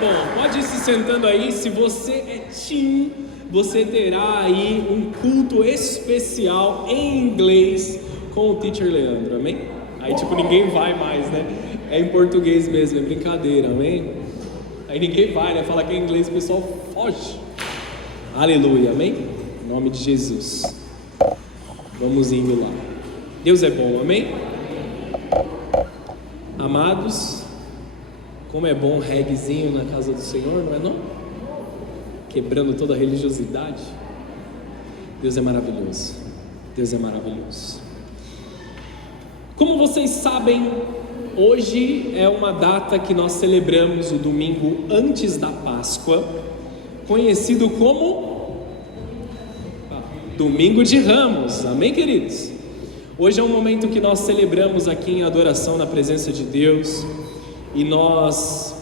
Bom, pode ir se sentando aí. Se você é teen, você terá aí um culto especial em inglês com o Teacher Leandro, amém? Aí tipo, ninguém vai mais, né? É em português mesmo, é brincadeira, amém? Aí ninguém vai, né? Fala que é em inglês, o pessoal foge. Aleluia, amém? Em nome de Jesus. Vamos indo lá. Deus é bom, amém? Amados, como é bom um reguezinho na casa do Senhor, não é não? Quebrando toda a religiosidade. Deus é maravilhoso. Deus é maravilhoso. Como vocês sabem, hoje é uma data que nós celebramos o domingo antes da Páscoa, conhecido como Domingo de Ramos, amém, queridos? Hoje é um momento que nós celebramos aqui em adoração na presença de Deus, e nós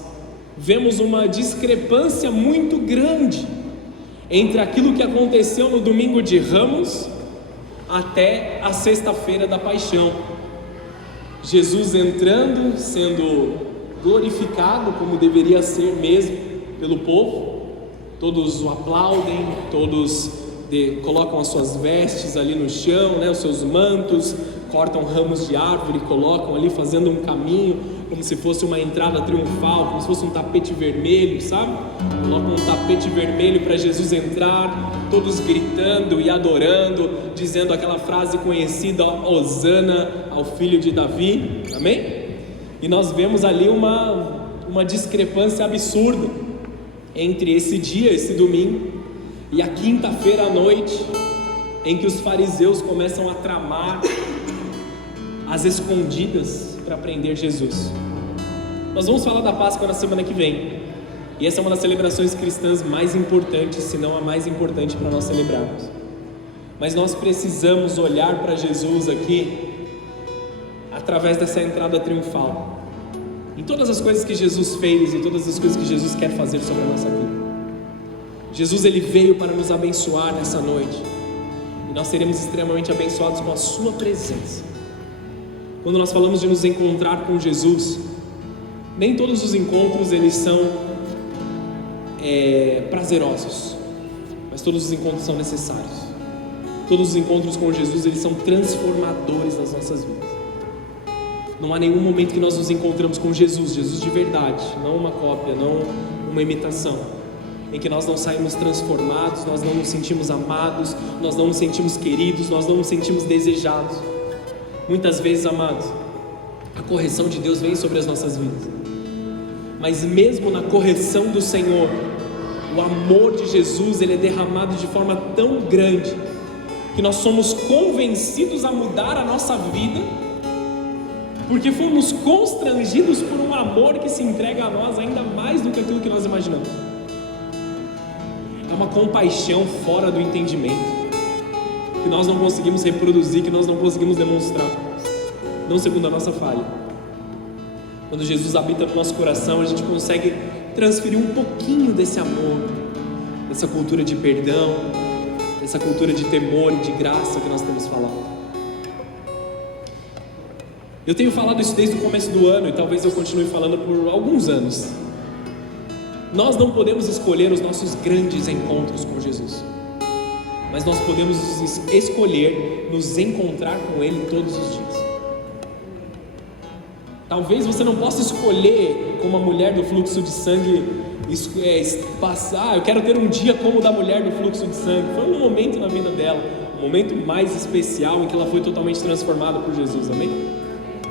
vemos uma discrepância muito grande entre aquilo que aconteceu no Domingo de Ramos até a sexta-feira da Paixão. Jesus entrando, sendo glorificado como deveria ser mesmo pelo povo, todos o aplaudem, todos colocam as suas vestes ali no chão, né, os seus mantos, cortam ramos de árvore, colocam ali fazendo um caminho, como se fosse uma entrada triunfal, como se fosse um tapete vermelho, sabe? Colocam um tapete vermelho para Jesus entrar, todos gritando e adorando, dizendo aquela frase conhecida, Hosana ao filho de Davi, amém? E nós vemos ali uma discrepância absurda entre esse dia, esse domingo, e a quinta-feira à noite, em que os fariseus começam a tramar as escondidas para prender Jesus. Nós vamos falar da Páscoa na semana que vem, e essa é uma das celebrações cristãs mais importantes, se não a mais importante para nós celebrarmos. Mas nós precisamos olhar para Jesus aqui através dessa entrada triunfal, em todas as coisas que Jesus fez e todas as coisas que Jesus quer fazer sobre a nossa vida. Jesus, ele veio para nos abençoar nessa noite, e nós seremos extremamente abençoados com a sua presença. Quando nós falamos de nos encontrar com Jesus, nem todos os encontros eles são prazerosos, mas todos os encontros são necessários. Todos os encontros com Jesus, eles são transformadores nas nossas vidas. Não há nenhum momento que nós nos encontramos com Jesus de verdade, não uma cópia, não uma imitação, em que nós não saímos transformados, nós não nos sentimos amados, nós não nos sentimos queridos, nós não nos sentimos desejados. Muitas vezes, amados, a correção de Deus vem sobre as nossas vidas, mas mesmo na correção do Senhor, o amor de Jesus, ele é derramado de forma tão grande, que nós somos convencidos a mudar a nossa vida, porque fomos constrangidos por um amor que se entrega a nós ainda mais do que aquilo que nós imaginamos. É uma compaixão fora do entendimento, que nós não conseguimos reproduzir, que nós não conseguimos demonstrar, não segundo a nossa falha. Quando Jesus habita no nosso coração, a gente consegue transferir um pouquinho desse amor, dessa cultura de perdão, dessa cultura de temor e de graça que nós temos falado. Eu tenho falado isso desde o começo do ano, e talvez eu continue falando por alguns anos. Nós não podemos escolher os nossos grandes encontros com Jesus, mas nós podemos escolher nos encontrar com Ele todos os dias. Talvez você não possa escolher, como a mulher do fluxo de sangue, passar, eu quero ter um dia como o da mulher do fluxo de sangue. Foi um momento na vida dela, um momento mais especial em que ela foi totalmente transformada por Jesus, amém?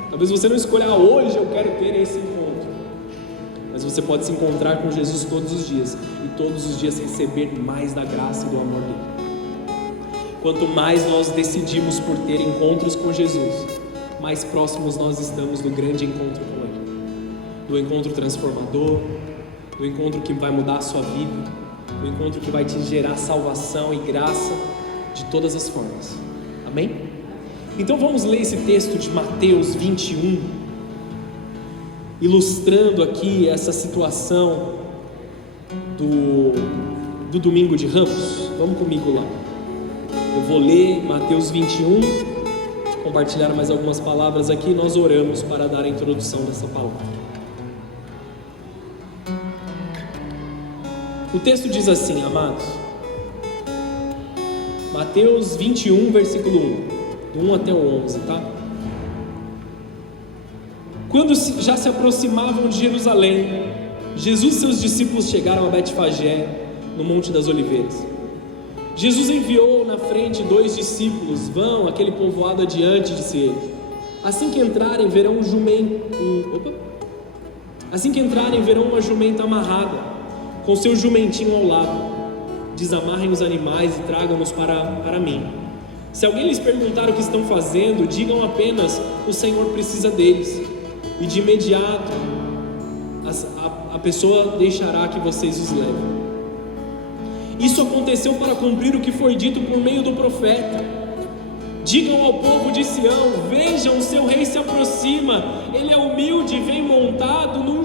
Talvez você não escolha, hoje eu quero ter esse encontro, mas você pode se encontrar com Jesus todos os dias, e todos os dias receber mais da graça e do amor dele. Quanto mais nós decidimos por ter encontros com Jesus, mais próximos nós estamos do grande encontro com Ele, do encontro transformador, do encontro que vai mudar a sua vida, do encontro que vai te gerar salvação e graça de todas as formas, amém? Então vamos ler esse texto de Mateus 21, ilustrando aqui essa situação do Domingo de Ramos. Vamos comigo lá. Eu vou ler Mateus 21, compartilhar mais algumas palavras aqui, e nós oramos para dar a introdução dessa palavra. O texto diz assim, amados, Mateus 21, versículo 1, do 1 até o 11, tá? Quando já se aproximavam de Jerusalém, Jesus e seus discípulos chegaram a Betfagé, no Monte das Oliveiras. Jesus enviou na frente 2 discípulos, vão àquele povoado adiante, disse ele. Assim que entrarem, verão uma jumenta amarrada, com seu jumentinho ao lado. Desamarrem os animais e tragam-nos para mim. Se alguém lhes perguntar o que estão fazendo, digam apenas: o Senhor precisa deles. E de imediato a pessoa deixará que vocês os levem. Isso aconteceu para cumprir o que foi dito por meio do profeta. Digam ao povo de Sião: vejam, o seu rei se aproxima. Ele é humilde, vem montado num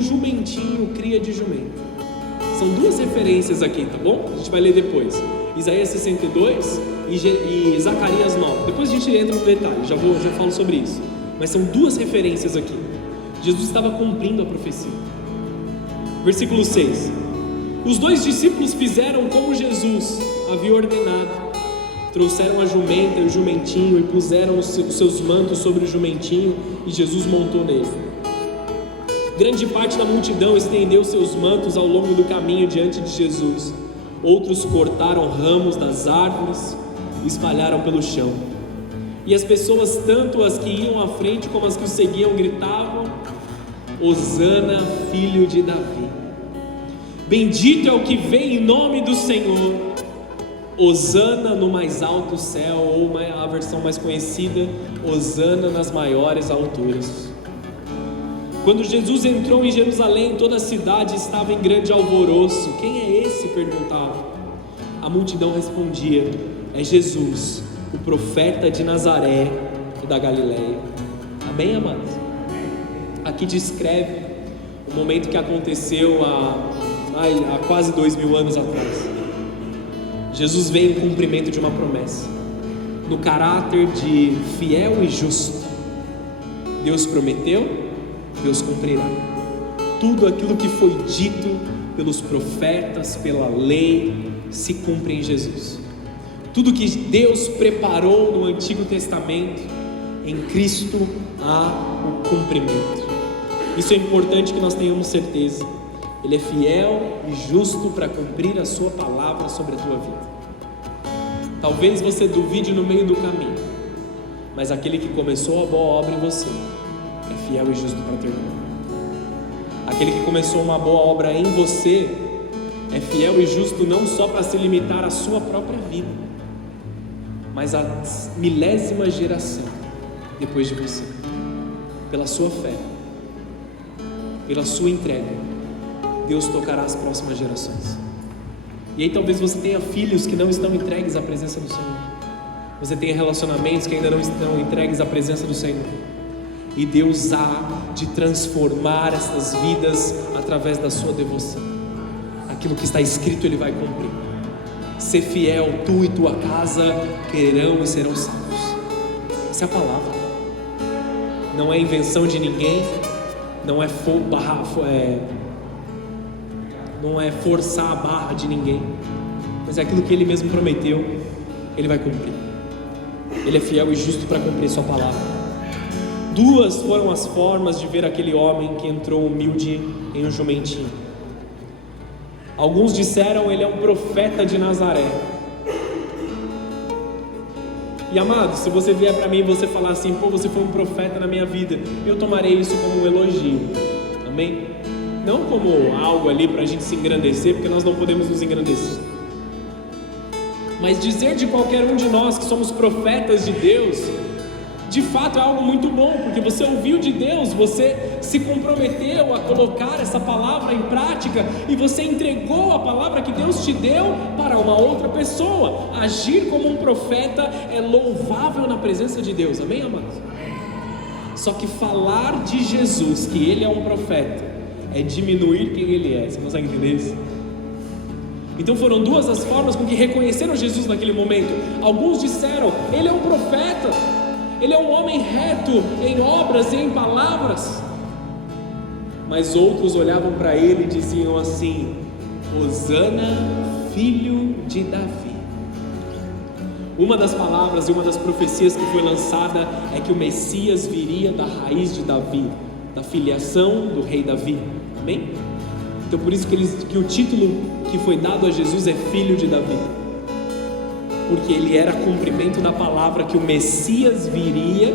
jumentinho, cria de jumento. São 2 referências aqui, tá bom? A gente vai ler depois. Isaías 62 e Zacarias 9. Depois a gente entra no detalhe, já falo sobre isso. Mas são 2 referências aqui. Jesus estava cumprindo a profecia. Versículo 6. Os 2 discípulos fizeram como Jesus havia ordenado. Trouxeram a jumenta e o jumentinho e puseram os seus mantos sobre o jumentinho e Jesus montou nele. Grande parte da multidão estendeu seus mantos ao longo do caminho diante de Jesus. Outros cortaram ramos das árvores e espalharam pelo chão. E as pessoas, tanto as que iam à frente como as que o seguiam, gritavam: Hosana, filho de Davi. Bendito é o que vem em nome do Senhor. Hosana no mais alto céu, ou a versão mais conhecida, Hosana nas maiores alturas. Quando Jesus entrou em Jerusalém, toda a cidade estava em grande alvoroço. Quem é esse? Perguntava. A multidão respondia: é Jesus, o profeta de Nazaré e da Galileia. Amém, amados? Aqui descreve o momento que aconteceu há quase 2000 anos atrás. Jesus veio em cumprimento de uma promessa, no caráter de fiel e justo. Deus prometeu, Deus cumprirá. Tudo aquilo que foi dito pelos profetas, pela lei, se cumpre em Jesus. Tudo que Deus preparou no Antigo Testamento, em Cristo há o cumprimento. Isso é importante que nós tenhamos certeza. Ele é fiel e justo para cumprir a sua palavra sobre a tua vida. Talvez você duvide no meio do caminho, mas aquele que começou a boa obra em você é fiel e justo para terminar. Aquele que começou uma boa obra em você é fiel e justo não só para se limitar à sua própria vida, mas à 1000ª geração depois de você. Pela sua fé, pela sua entrega, Deus tocará as próximas gerações. E aí talvez você tenha filhos que não estão entregues à presença do Senhor. Você tenha relacionamentos que ainda não estão entregues à presença do Senhor. E Deus há de transformar essas vidas através da sua devoção. Aquilo que está escrito Ele vai cumprir. Ser fiel, tu e tua casa quererão e serão salvos. Essa é a palavra. Não é invenção de ninguém. Não é forçar a barra de ninguém, mas é aquilo que Ele mesmo prometeu, Ele vai cumprir. Ele é fiel e justo para cumprir sua palavra. 2 foram as formas de ver aquele homem que entrou humilde em um jumentinho. Alguns disseram: ele é um profeta de Nazaré. E amado, se você vier para mim e você falar assim: pô, você foi um profeta na minha vida, eu tomarei isso como um elogio. Amém? Não como algo ali para a gente se engrandecer, porque nós não podemos nos engrandecer. Mas dizer de qualquer um de nós que somos profetas de Deus, de fato é algo muito bom, porque você ouviu de Deus, você se comprometeu a colocar essa palavra em prática e você entregou a palavra que Deus te deu para uma outra pessoa. Agir como um profeta é louvável na presença de Deus, amém, amados? Só que falar de Jesus, que Ele é um profeta, é diminuir quem Ele é. Você consegue entender isso? Então foram 2 as formas com que reconheceram Jesus naquele momento. Alguns disseram: Ele é um profeta, Ele é um homem reto em obras e em palavras. mas outros olhavam para ele e diziam assim: Hosana, filho de Davi. Uma das palavras e uma das profecias que foi lançada é que o Messias viria da raiz de Davi, da filiação do rei Davi. Amém? Então por isso que o título que foi dado a Jesus é Filho de Davi, porque ele era cumprimento da palavra que o Messias viria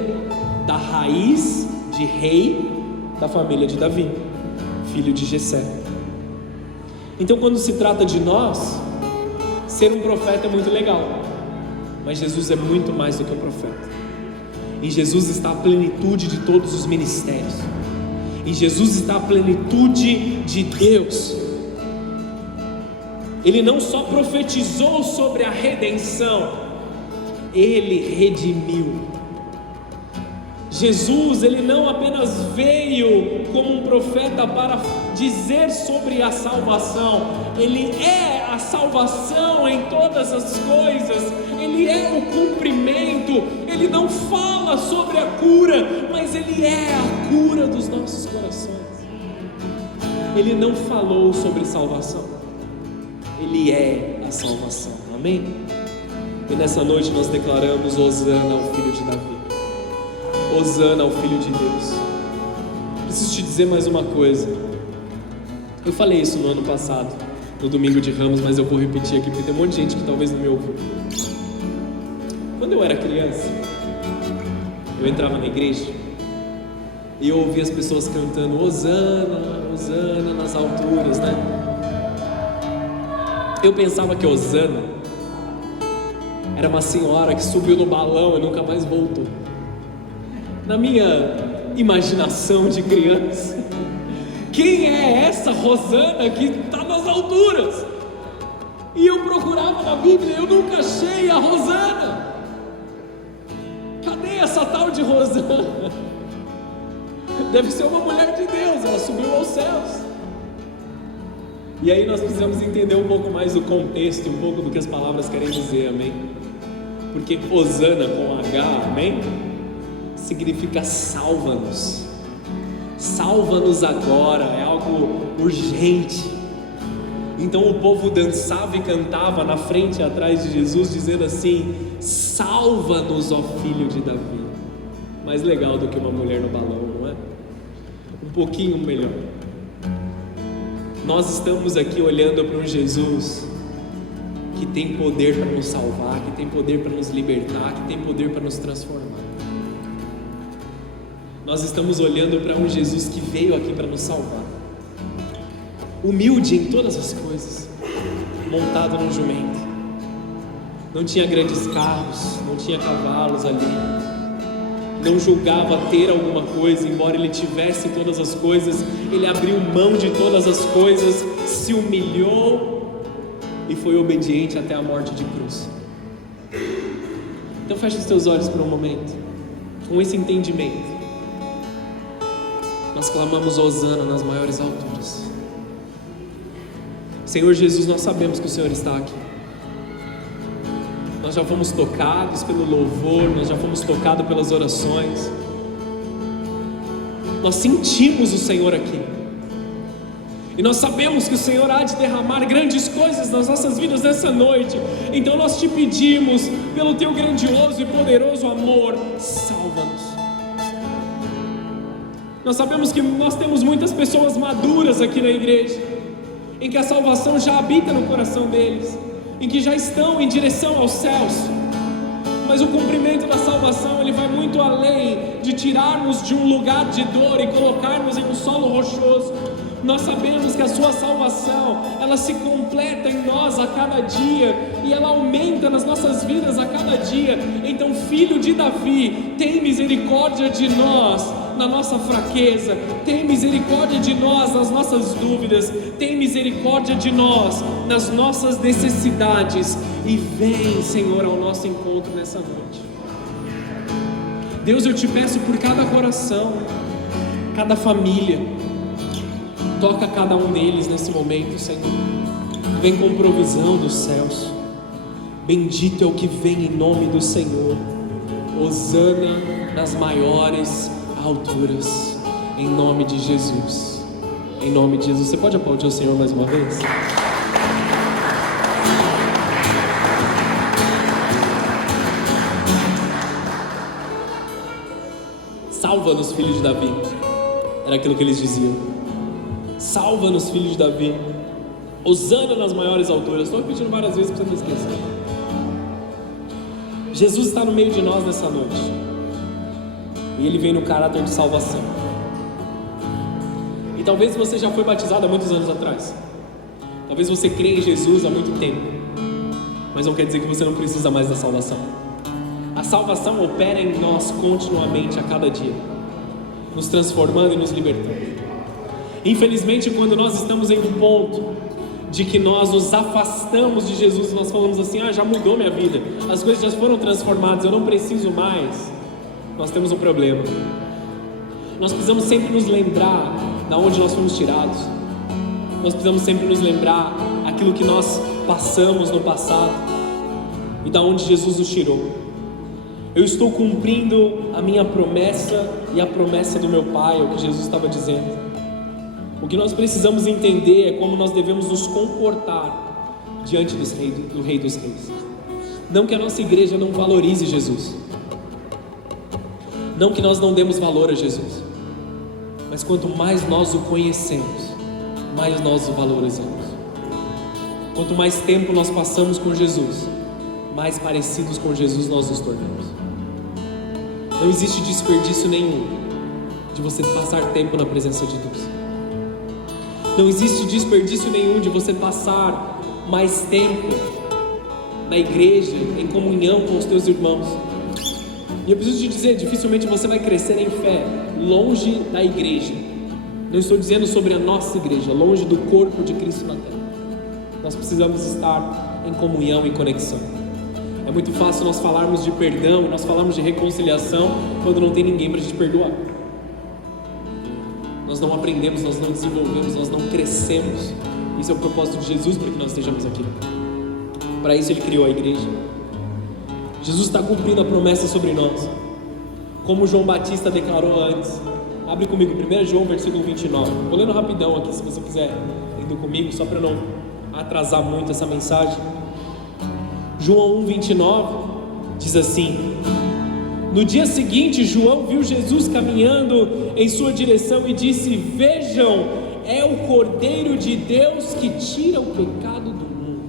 da raiz de rei da família de Davi, filho de Jessé. Então quando se trata de nós, ser um profeta é muito legal, mas Jesus é muito mais do que um profeta. Em Jesus está a plenitude de todos os ministérios. Em Jesus está a plenitude de Deus. Ele não só profetizou sobre a redenção, ele redimiu. Jesus, ele não apenas veio como um profeta para dizer sobre a salvação, ele é a salvação em todas as coisas, ele é o cumprimento. Ele não fala sobre a cura, mas ele é a cura dos nossos corações. Ele não falou sobre salvação, ele é a salvação. Amém? E nessa noite nós declaramos: Hosana ao Filho de Davi, Hosana ao Filho de Deus. Preciso te dizer mais uma coisa. Eu falei isso no ano passado, no domingo de Ramos, mas eu vou repetir aqui porque tem um monte de gente que talvez não me ouviu. Quando eu era criança, eu entrava na igreja e eu ouvia as pessoas cantando Hosana, Hosana nas alturas, né? Eu pensava que Hosana era uma senhora que subiu no balão e nunca mais voltou. Na minha imaginação de criança, quem é essa Hosana que está nas alturas? E eu procurava na Bíblia, eu nunca achei a Hosana. Cadê essa tal de Hosana? Deve ser uma mulher de Deus, ela subiu aos céus. E aí nós precisamos entender um pouco mais o contexto, um pouco do que as palavras querem dizer, amém? Porque Hosana com H, amém? Significa salva-nos. Salva-nos agora, é algo urgente. Então o povo dançava e cantava na frente e atrás de Jesus, dizendo assim: salva-nos, ó Filho de Davi. Mais legal do que uma mulher no balão, não é? Um pouquinho melhor. Nós estamos aqui olhando para um Jesus que tem poder para nos salvar, que tem poder para nos libertar, que tem poder para nos transformar. Nós estamos olhando para um Jesus que veio aqui para nos salvar, humilde em todas as coisas, montado num jumento, não tinha grandes carros, não tinha cavalos ali, não julgava ter alguma coisa, embora ele tivesse todas as coisas, ele abriu mão de todas as coisas, se humilhou e foi obediente até a morte de cruz. Então feche os teus olhos por um momento, com esse entendimento. Nós clamamos Hosana nas maiores alturas. Senhor Jesus, nós sabemos que o Senhor está aqui. Nós já fomos tocados pelo louvor, nós já fomos tocados pelas orações. Nós sentimos o Senhor aqui. E nós sabemos que o Senhor há de derramar grandes coisas nas nossas vidas nessa noite. Então nós te pedimos, pelo teu grandioso e poderoso amor, salva-nos. Nós sabemos que nós temos muitas pessoas maduras aqui na igreja, em que a salvação já habita no coração deles, em que já estão em direção aos céus. Mas o cumprimento da salvação, ele vai muito além de tirarmos de um lugar de dor e colocarmos em um solo rochoso. Nós sabemos que a sua salvação, ela se completa em nós a cada dia, e ela aumenta nas nossas vidas a cada dia. Então, Filho de Davi, tem misericórdia de nós na nossa fraqueza, tem misericórdia de nós nas nossas dúvidas, tem misericórdia de nós nas nossas necessidades, e vem, Senhor, ao nosso encontro nessa noite. Deus, eu te peço por cada coração, cada família, toca cada um deles nesse momento, Senhor. Vem com provisão dos céus. Bendito é o que vem em nome do Senhor. Hosana nas maiores alturas, em nome de Jesus. em nome de Jesus. Você pode aplaudir o Senhor mais uma vez? Salva-nos, filho de Davi. Era aquilo que eles diziam. Salva-nos, filho de Davi. Hosana nas maiores alturas. Estou repetindo várias vezes para você não esquecer. Jesus está no meio de nós nessa noite. E Ele vem no caráter de salvação. E talvez você já foi batizado há muitos anos atrás. Talvez você crê em Jesus há muito tempo. Mas não quer dizer que você não precisa mais da salvação. A salvação opera em nós continuamente a cada dia, nos transformando e nos libertando. Infelizmente, quando nós estamos em um ponto de que nós nos afastamos de Jesus, nós falamos assim: já mudou minha vida, as coisas já foram transformadas, eu não preciso mais. Nós temos um problema. Nós precisamos sempre nos lembrar da onde nós fomos tirados. Nós precisamos sempre nos lembrar aquilo que nós passamos no passado e da onde Jesus nos tirou. Eu estou cumprindo a minha promessa e a promessa do meu Pai, é o que Jesus estava dizendo. O que nós precisamos entender é como nós devemos nos comportar diante do Rei dos Reis. Não que a nossa igreja não valorize Jesus, não que nós não demos valor a Jesus, mas quanto mais nós o conhecemos, mais nós o valorizamos. Quanto mais tempo nós passamos com Jesus, mais parecidos com Jesus nós nos tornamos. Não existe desperdício nenhum de você passar tempo na presença de Deus. Não existe desperdício nenhum de você passar mais tempo na igreja, em comunhão com os teus irmãos. E eu preciso te dizer, dificilmente você vai crescer em fé longe da igreja. Não estou dizendo sobre a nossa igreja, longe do corpo de Cristo na terra. Nós precisamos estar em comunhão e conexão. É muito fácil nós falarmos de perdão e nós falarmos de reconciliação quando não tem ninguém para a gente perdoar. Nós não aprendemos, nós não desenvolvemos, nós não crescemos. Isso é o propósito de Jesus para que nós estejamos aqui. Para isso Ele criou a igreja. Jesus está cumprindo a promessa sobre nós, como João Batista declarou antes. Abre comigo, 1 João, versículo 29. Vou lendo rapidão aqui, se você quiser indo comigo, só para não atrasar muito essa mensagem. João 1:29 diz assim: no dia seguinte, João viu Jesus caminhando em sua direção e disse: vejam, é o Cordeiro de Deus que tira o pecado do mundo.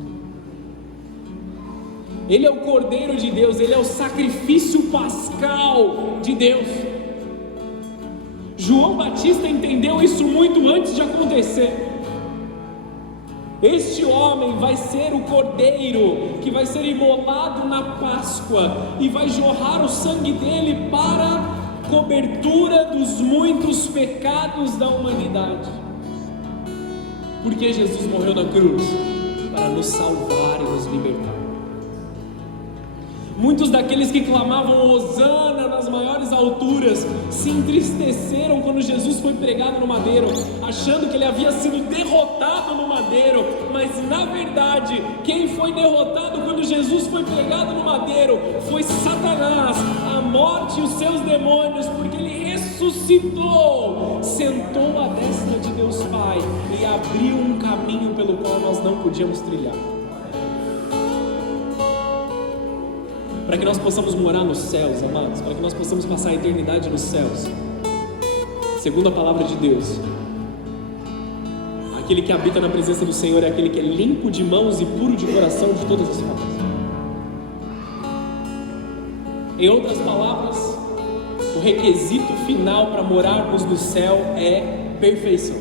Ele é o Cordeiro de Deus, Ele é o sacrifício pascal de Deus. João Batista entendeu isso muito antes de acontecer. Este homem vai ser o Cordeiro que vai ser imolado na Páscoa e vai jorrar o sangue dele para cobertura dos muitos pecados da humanidade. Porque Jesus morreu na cruz? Para nos salvar e nos libertar. Muitos daqueles que clamavam Hosana nas maiores alturas se entristeceram quando Jesus foi pregado no madeiro, achando que ele havia sido derrotado no madeiro. Mas na verdade, quem foi derrotado quando Jesus foi pregado no madeiro foi Satanás, a morte e os seus demônios, porque ele ressuscitou, sentou à destra de Deus Pai e abriu um caminho pelo qual nós não podíamos trilhar. Para que nós possamos morar nos céus, amados, para que nós possamos passar a eternidade nos céus, segundo a palavra de Deus, aquele que habita na presença do Senhor é aquele que é limpo de mãos e puro de coração de todas as faltas. Em outras palavras, o requisito final para morarmos no céu é perfeição.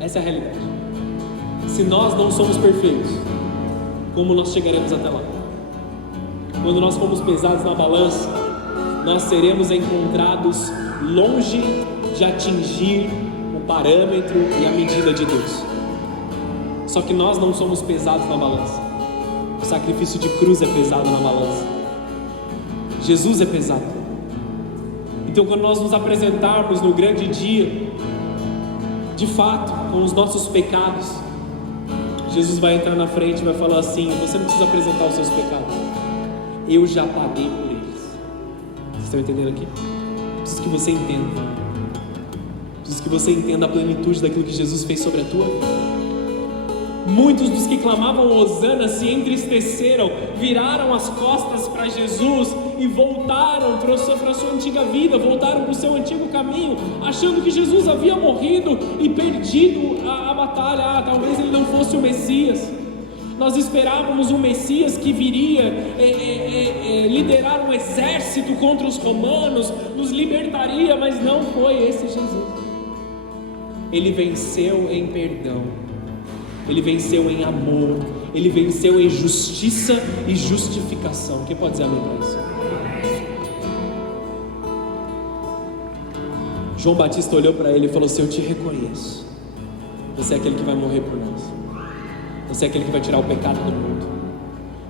Essa é a realidade. Se nós não somos perfeitos, como nós chegaremos até lá? Quando nós formos pesados na balança, nós seremos encontrados longe de atingir o parâmetro e a medida de Deus. Só que nós não somos pesados na balança. O sacrifício de cruz é pesado na balança. Jesus é pesado. Então, quando nós nos apresentarmos no grande dia, de fato, com os nossos pecados, Jesus vai entrar na frente e vai falar assim: você não precisa apresentar os seus pecados, eu já paguei por eles. Vocês estão entendendo aqui? Preciso que você entenda. Preciso que que você entenda a plenitude daquilo que Jesus fez sobre a tua vida. Muitos dos que clamavam Hosana se entristeceram, viraram as costas para Jesus e voltaram para a sua antiga vida, voltaram para o seu antigo caminho, achando que Jesus havia morrido e perdido a batalha. Talvez ele não fosse o Messias. Nós esperávamos um Messias que viria liderar um exército contra os romanos, nos libertaria, mas não foi esse Jesus. Ele venceu em perdão, ele venceu em amor, ele venceu em justiça e justificação. Quem pode dizer amém para isso? João Batista olhou para ele e falou assim: eu te reconheço, você é aquele que vai morrer por nós, você é aquele que vai tirar o pecado do mundo,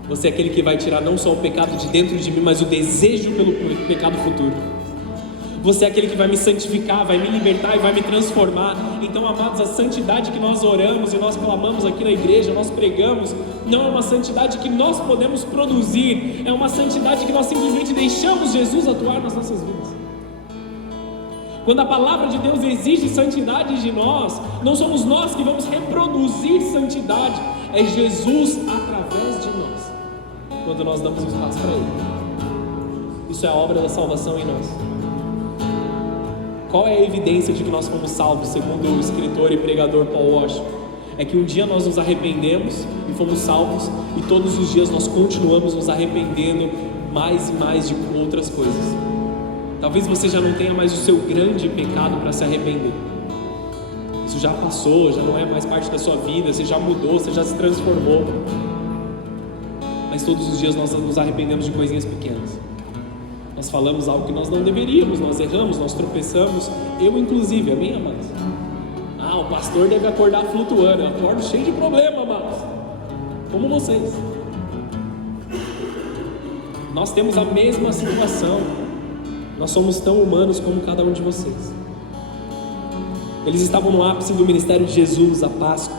você é aquele que vai tirar não só o pecado de dentro de mim, mas o desejo pelo pecado futuro. Você é aquele que vai me santificar, vai me libertar e vai me transformar. Então, amados, a santidade que nós oramos e nós clamamos aqui na igreja, nós pregamos, não é uma santidade que nós podemos produzir, é uma santidade que nós simplesmente deixamos Jesus atuar nas nossas vidas. Quando a palavra de Deus exige santidade de nós, não somos nós que vamos reproduzir santidade, é Jesus através de nós, quando nós damos espaço para Ele. Isso é a obra da salvação em nós. Qual é a evidência de que nós fomos salvos, segundo o escritor e pregador Paul Washer? É que um dia nós nos arrependemos e fomos salvos, e todos os dias nós continuamos nos arrependendo mais e mais de outras coisas. Talvez você já não tenha mais o seu grande pecado para se arrepender. Isso já passou, já não é mais parte da sua vida, você já mudou, você já se transformou. Mas todos os dias nós nos arrependemos de coisinhas pequenas. Nós falamos algo que nós não deveríamos, nós erramos, nós tropeçamos, eu inclusive, amém, amados? O pastor deve acordar flutuando, eu acordo cheio de problema, amados, como vocês. Nós temos a mesma situação, nós somos tão humanos como cada um de vocês. Eles estavam no ápice do ministério de Jesus, a Páscoa.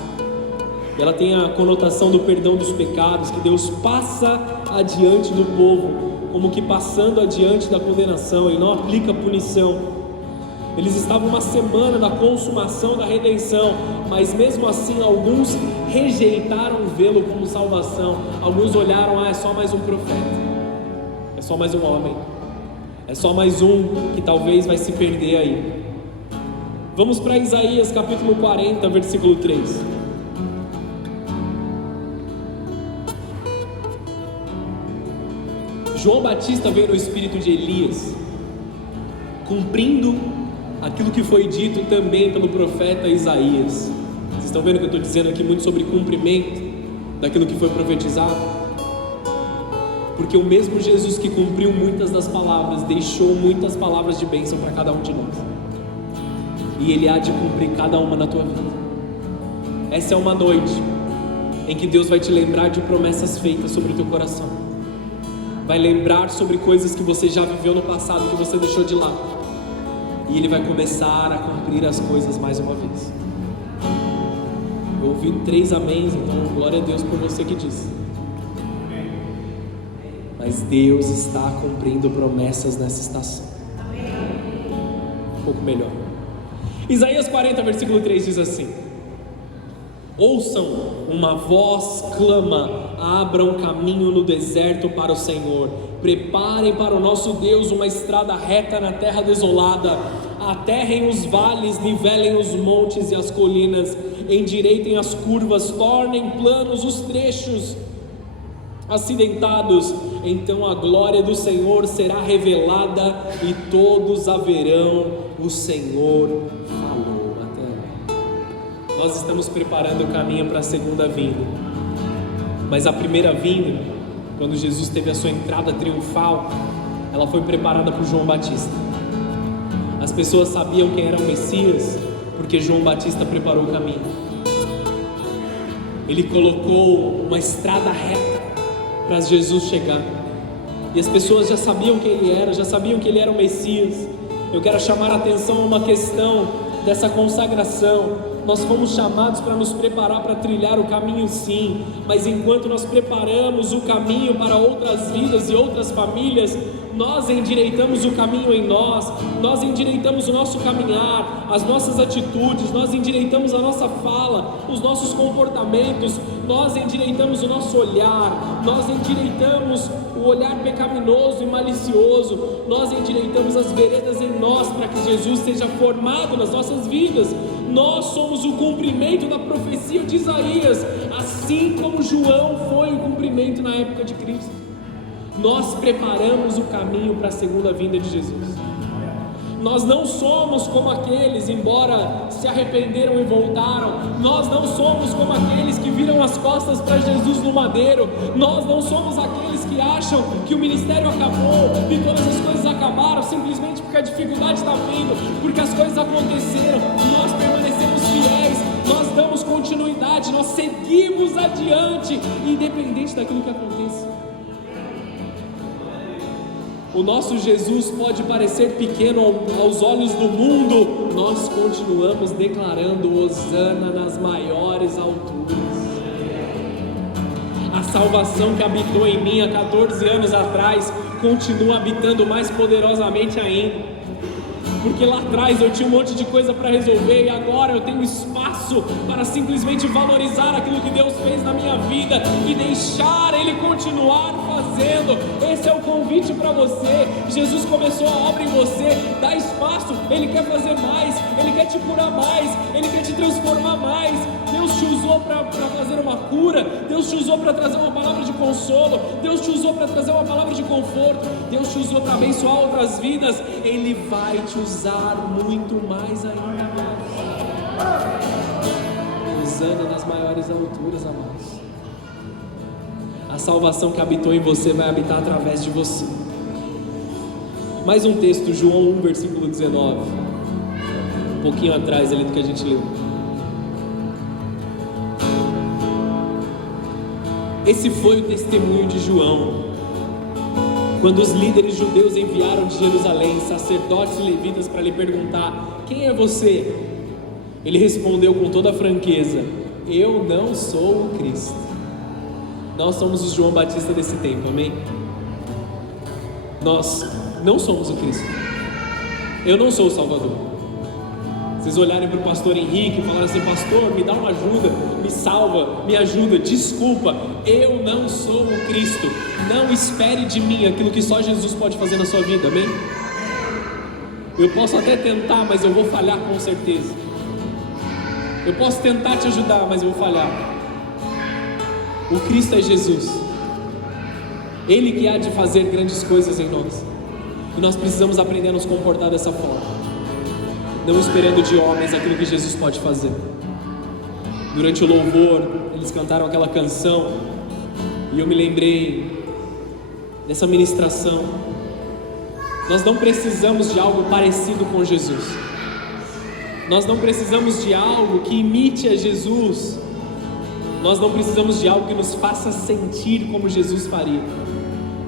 Ela tem a conotação do perdão dos pecados, que Deus passa adiante do povo, como que passando adiante da condenação, Ele não aplica punição. Eles estavam uma semana da consumação da redenção, mas mesmo assim alguns rejeitaram vê-lo como salvação. Alguns olharam, é só mais um profeta, é só mais um homem, é só mais um que talvez vai se perder aí. Vamos para Isaías capítulo 40, versículo 3. João Batista veio no espírito de Elias, cumprindo aquilo que foi dito também pelo profeta Isaías. Vocês estão vendo que eu estou dizendo aqui muito sobre cumprimento daquilo que foi profetizado? Porque o mesmo Jesus que cumpriu muitas das palavras, deixou muitas palavras de bênção para cada um de nós, e Ele há de cumprir cada uma na tua vida. Essa é uma noite em que Deus vai te lembrar de promessas feitas sobre o teu coração, vai lembrar sobre coisas que você já viveu no passado, que você deixou de lado, e Ele vai começar a cumprir as coisas mais uma vez. Eu ouvi 3 améns, então glória a Deus por você que disse. Mas Deus está cumprindo promessas nessa estação. Um pouco melhor. Isaías 40, versículo 3 diz assim: ouçam, uma voz clama, abram caminho no deserto para o Senhor, preparem para o nosso Deus uma estrada reta na terra desolada, aterrem os vales, nivelem os montes e as colinas, endireitem as curvas, tornem planos os trechos acidentados. Então a glória do Senhor será revelada e todos a verão. O Senhor falou. Até nós estamos preparando o caminho para a segunda vinda, mas a primeira vinda, quando Jesus teve a sua entrada triunfal, ela foi preparada por João Batista. As pessoas sabiam quem era o Messias porque João Batista preparou o caminho. Ele colocou uma estrada reta para Jesus chegar, e as pessoas já sabiam quem Ele era, já sabiam que Ele era o Messias. Eu quero chamar a atenção a uma questão dessa consagração. Nós fomos chamados para nos preparar para trilhar o caminho, sim, mas enquanto nós preparamos o caminho para outras vidas e outras famílias, nós endireitamos o caminho em nós endireitamos o nosso caminhar, as nossas atitudes, nós endireitamos a nossa fala, os nossos comportamentos, nós endireitamos o nosso olhar, nós endireitamos o olhar pecaminoso e malicioso, nós endireitamos as veredas em nós para que Jesus seja formado nas nossas vidas. Nós somos o cumprimento da profecia de Isaías, assim como João foi o cumprimento na época de Cristo. Nós preparamos o caminho para a segunda vinda de Jesus. Nós não somos como aqueles, embora se arrependeram e voltaram. Nós não somos como aqueles que viram as costas para Jesus no madeiro. Nós não somos aqueles que acham que o ministério acabou e todas as coisas acabaram simplesmente porque a dificuldade está vindo, porque as coisas aconteceram. Nós permanecemos fiéis, nós damos continuidade, nós seguimos adiante, independente daquilo que aconteça. O nosso Jesus pode parecer pequeno aos olhos do mundo, nós continuamos declarando Hosana nas maiores alturas. A salvação que habitou em mim há 14 anos atrás continua habitando mais poderosamente ainda. Porque lá atrás eu tinha um monte de coisa para resolver e agora eu tenho espaço para simplesmente valorizar aquilo que Deus fez na minha vida e deixar Ele continuar fazendo. Esse é o convite para você. Jesus começou a obra em você, dá espaço, Ele quer fazer mais, Ele quer te curar mais, Ele quer te transformar mais. Deus te usou para fazer uma cura, Deus te usou para trazer uma palavra de consolo, Deus te usou para trazer uma palavra de conforto, Deus te usou para abençoar outras vidas. Ele vai te usar muito mais ainda. Hosana nas maiores alturas, amados. A salvação que habitou em você vai habitar através de você. Mais um texto, João 1, versículo 19. Um pouquinho atrás ali do que a gente leu. Esse foi o testemunho de João. Quando os líderes judeus enviaram de Jerusalém sacerdotes e levitas para lhe perguntar: quem é você? Ele respondeu com toda a franqueza: eu não sou o Cristo. Nós somos o João Batista desse tempo, amém? Nós não somos o Cristo. Eu não sou o Salvador. Vocês olharem para o pastor Henrique e falaram assim: pastor, me dá uma ajuda, me salva, me ajuda, desculpa, eu não sou o Cristo. Não espere de mim aquilo que só Jesus pode fazer na sua vida, amém? Eu posso até tentar, mas eu vou falhar com certeza. Eu posso tentar te ajudar, mas eu vou falhar. O Cristo é Jesus, Ele que há de fazer grandes coisas em nós, e nós precisamos aprender a nos comportar dessa forma, não esperando de homens aquilo que Jesus pode fazer. Durante o louvor, eles cantaram aquela canção, e eu me lembrei dessa ministração. Nós não precisamos de algo parecido com Jesus, nós não precisamos de algo que imite a Jesus, nós não precisamos de algo que nos faça sentir como Jesus faria.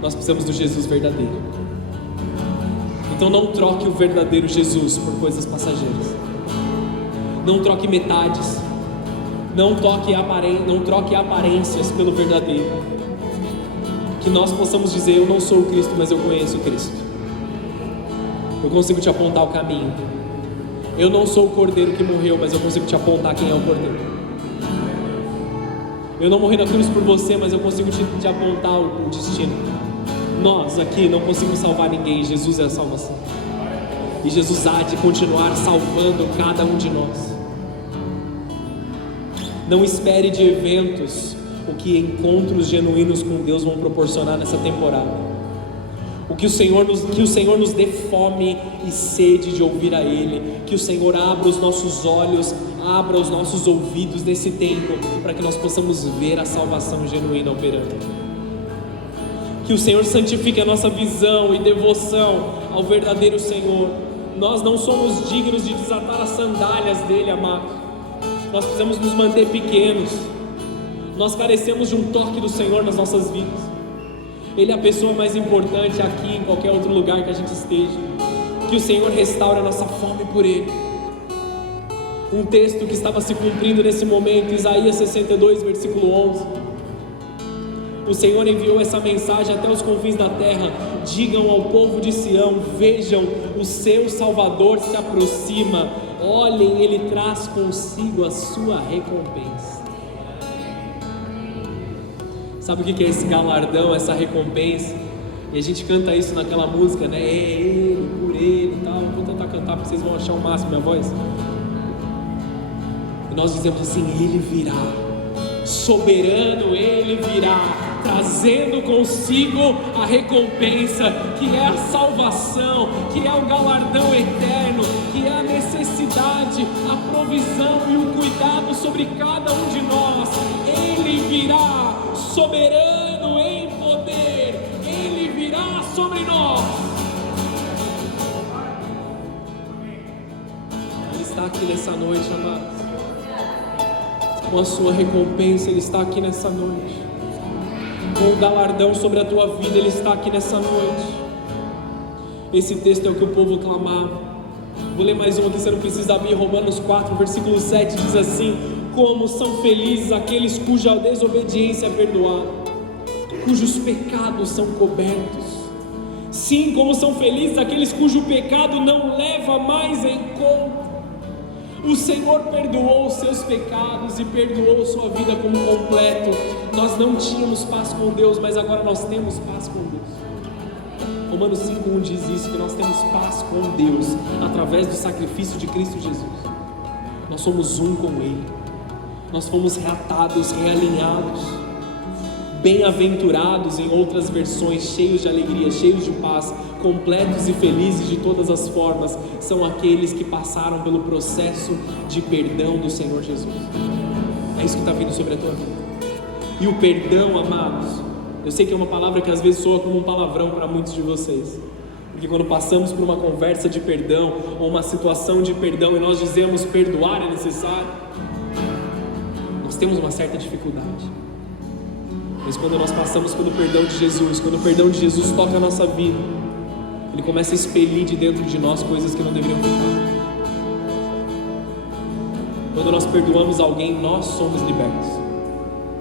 Nós precisamos do Jesus verdadeiro. Então não troque o verdadeiro Jesus por coisas passageiras. Não troque metades. Não troque aparências pelo verdadeiro. Que nós possamos dizer: eu não sou o Cristo, mas eu conheço o Cristo. Eu consigo te apontar o caminho. Eu não sou o Cordeiro que morreu, mas eu consigo te apontar quem é o Cordeiro. Eu não morri na cruz por você, mas eu consigo te apontar o destino. Nós aqui não conseguimos salvar ninguém, Jesus é a salvação. E Jesus há de continuar salvando cada um de nós. Não espere de eventos o que encontros genuínos com Deus vão proporcionar nessa temporada. Que o Senhor nos dê fome e sede de ouvir a Ele. Que o Senhor abra os nossos olhos, abra os nossos ouvidos nesse tempo, para que nós possamos ver a salvação genuína operando. Que o Senhor santifique a nossa visão e devoção ao verdadeiro Senhor. Nós não somos dignos de desatar as sandálias dele, amado. Nós precisamos nos manter pequenos. Nós carecemos de um toque do Senhor nas nossas vidas. Ele é a pessoa mais importante aqui, em qualquer outro lugar que a gente esteja. Que o Senhor restaure a nossa fome por Ele. Um texto que estava se cumprindo nesse momento, Isaías 62, versículo 11. O Senhor enviou essa mensagem até os confins da terra: digam ao povo de Sião, vejam, o seu Salvador se aproxima, olhem, Ele traz consigo a sua recompensa. Sabe o que é esse galardão, essa recompensa? E a gente canta isso naquela música, né? É Ele, por Ele e tal. Vou tentar cantar porque vocês vão achar o máximo minha voz. E nós dizemos assim: Ele virá, soberano Ele virá, trazendo consigo a recompensa, que é a salvação, que é o galardão eterno, que é a necessidade, a provisão e o cuidado sobre cada um de nós. Ele virá, soberano em poder, Ele virá sobre nós. Ele está aqui nessa noite, amados. Com a sua recompensa, Ele está aqui nessa noite. Com o galardão sobre a tua vida, Ele está aqui nessa noite. Esse texto é o que o povo clamava. Vou ler mais um aqui, você não precisa abrir. Romanos 4, versículo 7 diz assim: como são felizes aqueles cuja desobediência é perdoada, cujos pecados são cobertos. Sim, como são felizes aqueles cujo pecado não leva mais em conta. O Senhor perdoou os seus pecados e perdoou sua vida como completo. Nós não tínhamos paz com Deus, mas agora nós temos paz com Deus. Romanos 5,1 diz isso, que nós temos paz com Deus através do sacrifício de Cristo Jesus. Nós somos um com Ele. Nós fomos reatados, realinhados, bem-aventurados em outras versões, cheios de alegria, cheios de paz, completos e felizes de todas as formas, são aqueles que passaram pelo processo de perdão do Senhor Jesus. É isso que está vindo sobre a tua vida. E o perdão, amados, eu sei que é uma palavra que às vezes soa como um palavrão para muitos de vocês, porque quando passamos por uma conversa de perdão, ou uma situação de perdão, e nós dizemos perdoar é necessário, nós temos uma certa dificuldade. Mas quando nós passamos pelo perdão de Jesus, quando o perdão de Jesus toca a nossa vida, Ele começa a expelir de dentro de nós coisas que não deveriam ficar. Quando nós perdoamos alguém, nós somos libertos.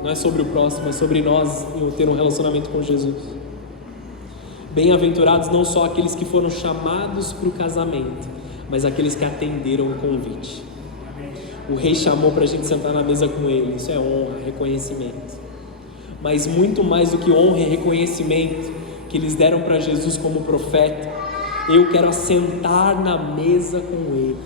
Não é sobre o próximo, é sobre nós ter um relacionamento com Jesus. Bem-aventurados não só aqueles que foram chamados para o casamento, mas aqueles que atenderam o convite. O rei chamou para a gente sentar na mesa com Ele. Isso é honra, reconhecimento. Mas muito mais do que honra e reconhecimento que eles deram para Jesus como profeta, eu quero assentar na mesa com Ele.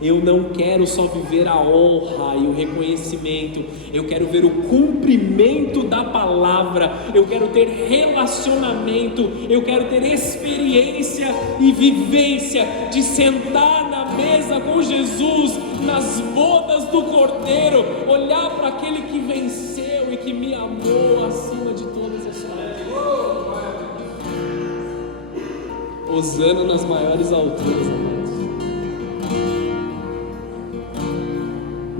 Eu não quero só viver a honra e o reconhecimento, eu quero ver o cumprimento da palavra, eu quero ter relacionamento, eu quero ter experiência e vivência de sentar na mesa com Jesus, nas bodas do Cordeiro, olhar para aquele que venceu e que me amou acima de todas as coisas. Hosana nas maiores alturas, amados.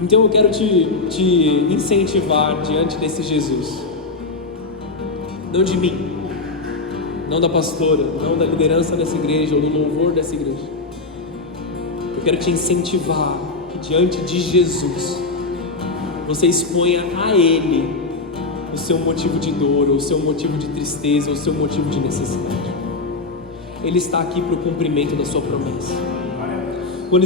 Então eu quero te incentivar diante desse Jesus, não de mim, não da pastora, não da liderança dessa igreja ou do louvor dessa igreja. Eu quero te incentivar que diante de Jesus você exponha a Ele o seu motivo de dor, o seu motivo de tristeza, o seu motivo de necessidade. Ele está aqui para o cumprimento da sua promessa. Quando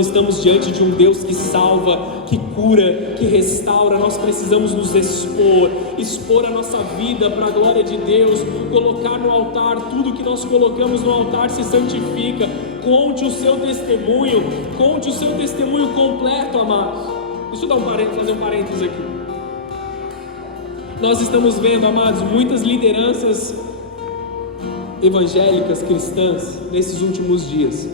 estamos diante de um Deus que salva, que cura, que restaura, nós precisamos nos expor a nossa vida para a glória de Deus, colocar no altar. Tudo que nós colocamos no altar se santifica. Conte o seu testemunho completo, amados. Deixa eu fazer um parênteses aqui. Nós estamos vendo, amados, muitas lideranças evangélicas, cristãs, nesses últimos dias,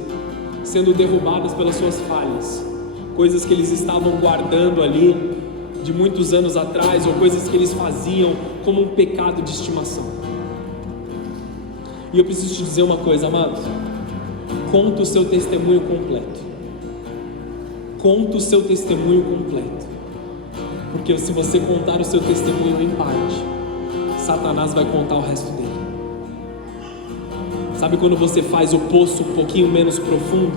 sendo derrubadas pelas suas falhas, coisas que eles estavam guardando ali de muitos anos atrás, ou coisas que eles faziam como um pecado de estimação. E eu preciso te dizer uma coisa, amados: conta o seu testemunho completo. Conta o seu testemunho completo, porque se você contar o seu testemunho em parte, Satanás vai contar o resto dele. Sabe quando você faz o poço um pouquinho menos profundo?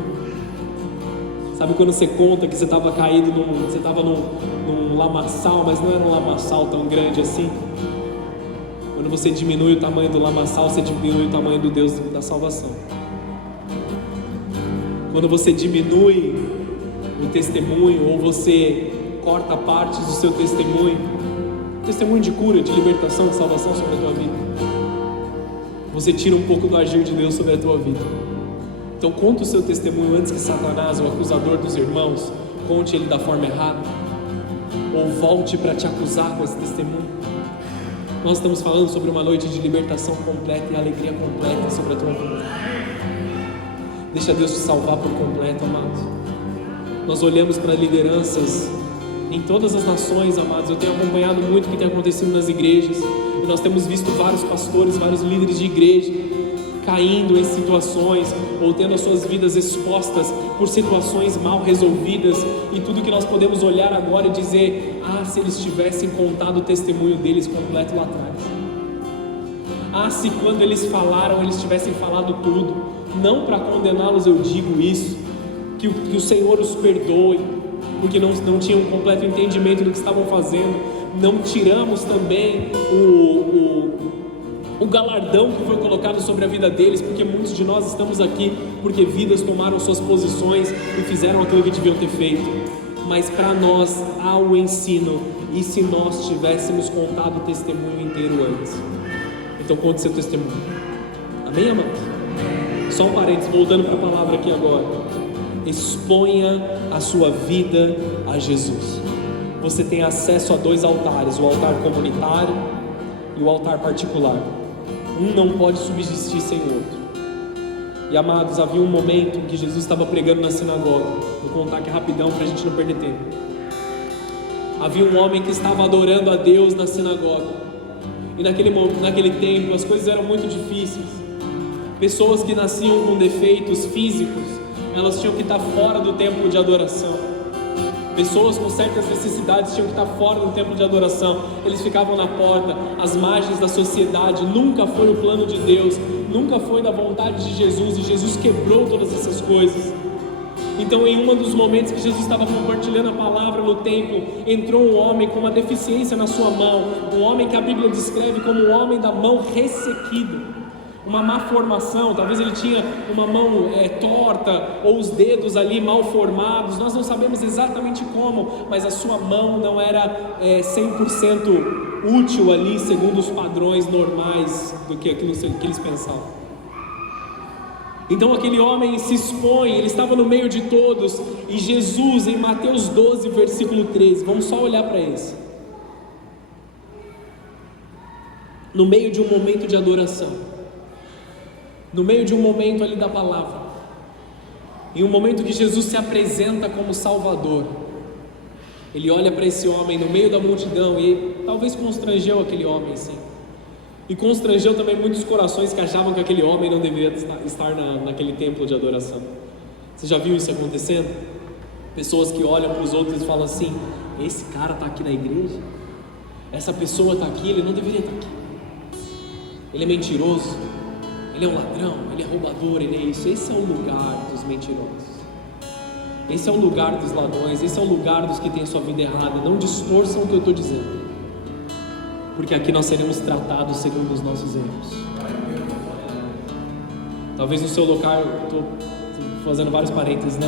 Sabe quando você conta que você estava caído, você estava num lamaçal, mas não era um lamaçal tão grande assim? Quando você diminui o tamanho do lamaçal, você diminui o tamanho do Deus da salvação. Quando você diminui o testemunho, ou você corta partes do seu testemunho de cura, de libertação, de salvação sobre a tua vida, você tira um pouco do agir de Deus sobre a tua vida. Então conta o seu testemunho antes que Satanás, o acusador dos irmãos, conte ele da forma errada, ou volte para te acusar com esse testemunho. Nós estamos falando sobre uma noite de libertação completa e alegria completa sobre a tua vida. Deixa Deus te salvar por completo, amados. Nós olhamos para lideranças em todas as nações, amados. Eu tenho acompanhado muito o que tem acontecido nas igrejas, e nós temos visto vários pastores, vários líderes de igreja caindo em situações, ou tendo as suas vidas expostas por situações mal resolvidas, e tudo que nós podemos olhar agora e dizer: ah, se eles tivessem contado o testemunho deles completo lá atrás. Ah, se quando eles falaram, eles tivessem falado tudo. Não para condená-los eu digo isso, que o Senhor os perdoe, porque não tinham um completo entendimento do que estavam fazendo. Não tiramos também o galardão que foi colocado sobre a vida deles, porque muitos de nós estamos aqui porque vidas tomaram suas posições e fizeram aquilo que deviam ter feito. Mas para nós há o ensino, e se nós tivéssemos contado o testemunho inteiro antes? Então conte seu testemunho. Amém, amados? Só um parênteses, voltando para a palavra aqui agora. Exponha a sua vida a Jesus. Você tem acesso a 2 altares, o altar comunitário e o altar particular. Um não pode subsistir sem o outro. E amados, havia um momento em que Jesus estava pregando na sinagoga. Vou contar aqui rapidão para a gente não perder tempo. Havia um homem que estava adorando a Deus na sinagoga. E naquele tempo as coisas eram muito difíceis. Pessoas que nasciam com defeitos físicos, elas tinham que estar fora do templo de adoração. Pessoas com certas necessidades tinham que estar fora do templo de adoração. Eles ficavam na porta, às margens da sociedade. Nunca foi o plano de Deus, nunca foi da vontade de Jesus, e Jesus quebrou todas essas coisas. Então, em um dos momentos que Jesus estava compartilhando a palavra no templo, entrou um homem com uma deficiência na sua mão, um homem que a Bíblia descreve como o homem da mão ressequido, uma má formação. Talvez ele tinha uma mão torta, ou os dedos ali mal formados, nós não sabemos exatamente como, mas a sua mão não era 100% útil ali, segundo os padrões normais do que aquilo que eles pensavam. Então aquele homem se expõe, ele estava no meio de todos, e Jesus, em Mateus 12, versículo 13, vamos só olhar para isso. No meio de um momento de adoração, no meio de um momento ali da palavra, em um momento que Jesus se apresenta como Salvador, ele olha para esse homem no meio da multidão, e talvez constrangeu aquele homem, sim. E constrangeu também muitos corações que achavam que aquele homem não deveria estar naquele templo de adoração. Você já viu isso acontecendo? Pessoas que olham para os outros e falam assim: esse cara está aqui na igreja, essa pessoa está aqui, ele não deveria estar aqui. Ele é mentiroso, ele é um ladrão, ele é roubador, ele é isso. Esse é o lugar dos mentirosos. Esse é o lugar dos ladrões, esse é o lugar dos que têm sua vida errada. Não distorçam o que eu estou dizendo, porque aqui nós seremos tratados segundo os nossos erros. Talvez no seu local, estou fazendo vários parênteses, né?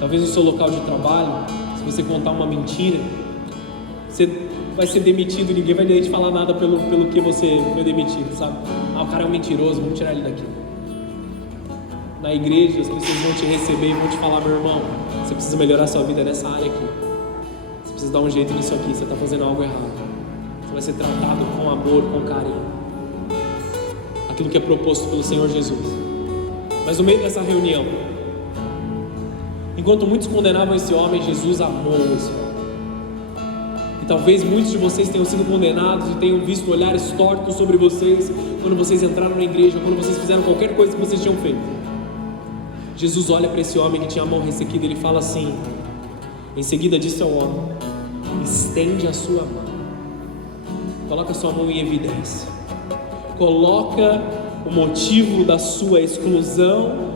Talvez no seu local de trabalho, se você contar uma mentira, você vai ser demitido, ninguém vai te falar nada pelo que você foi demitido, sabe? Ah, o cara é um mentiroso, vamos tirar ele daqui. Na igreja, as pessoas vão te receber e vão te falar: meu irmão, você precisa melhorar sua vida nessa área aqui. Você precisa dar um jeito nisso aqui, você está fazendo algo errado. Você vai ser tratado com amor, com carinho. Aquilo que é proposto pelo Senhor Jesus. Mas no meio dessa reunião, enquanto muitos condenavam esse homem, Jesus amou esse homem. E talvez muitos de vocês tenham sido condenados e tenham visto olhares tortos sobre vocês quando vocês entraram na igreja, quando vocês fizeram qualquer coisa que vocês tinham feito. Jesus olha para esse homem que tinha a mão ressequida e ele fala assim, em seguida disse ao homem: estende a sua mão. Coloca a sua mão em evidência. Coloca o motivo da sua exclusão,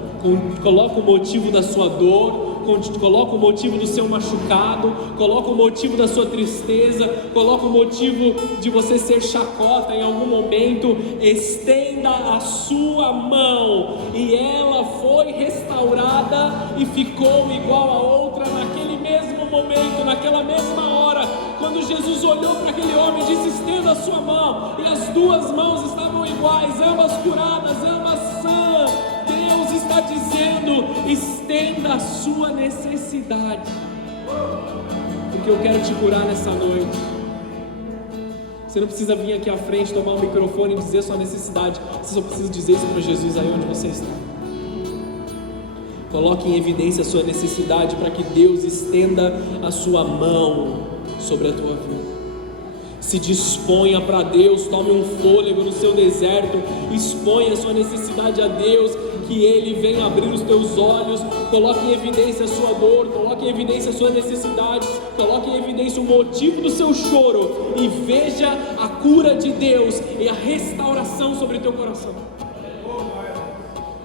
coloca o motivo da sua dor, coloca o motivo do seu machucado, coloca o motivo da sua tristeza, coloca o motivo de você ser chacota em algum momento. Estenda a sua mão, e ela foi restaurada e ficou igual a outra naquele mesmo momento, naquela mesma hora. Quando Jesus olhou para aquele homem e disse: estenda a sua mão, e as duas mãos estavam iguais, ambas curadas, ambas sãs. Deus está dizendo: estenda a sua necessidade, porque eu quero te curar nessa noite. Você não precisa vir aqui à frente, tomar o microfone e dizer sua necessidade. Você só precisa dizer isso para Jesus aí onde você está. Coloque em evidência a sua necessidade para que Deus estenda a sua mão sobre a tua vida. Se disponha para Deus, tome um fôlego no seu deserto, exponha a sua necessidade a Deus, que Ele venha abrir os teus olhos. Coloque em evidência a sua dor, coloque em evidência a sua necessidade, coloque em evidência o motivo do seu choro, e veja a cura de Deus e a restauração sobre o teu coração.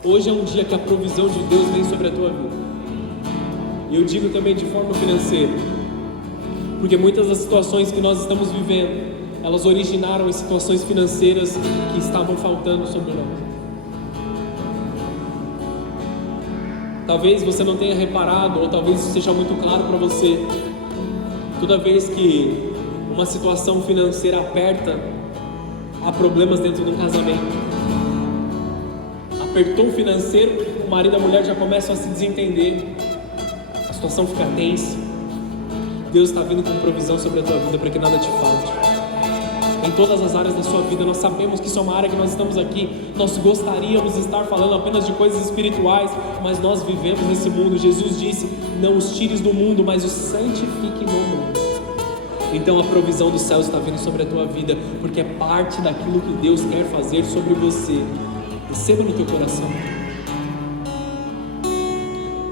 Hoje é um dia que a provisão de Deus vem sobre a tua vida, e eu digo também de forma financeira, porque muitas das situações que nós estamos vivendo, elas originaram em situações financeiras que estavam faltando sobre nós. Talvez você não tenha reparado, ou talvez isso seja muito claro para você. Toda vez que uma situação financeira aperta, há problemas dentro do casamento. Apertou o financeiro, o marido e a mulher já começam a se desentender, a situação fica tensa. Deus está vindo com provisão sobre a tua vida para que nada te falte. Em todas as áreas da sua vida, nós sabemos que isso é uma área que nós estamos aqui. Nós gostaríamos de estar falando apenas de coisas espirituais, mas nós vivemos nesse mundo. Jesus disse: não os tires do mundo, mas os santifique no mundo. Então a provisão do céu está vindo sobre a tua vida, porque é parte daquilo que Deus quer fazer sobre você. Receba no teu coração.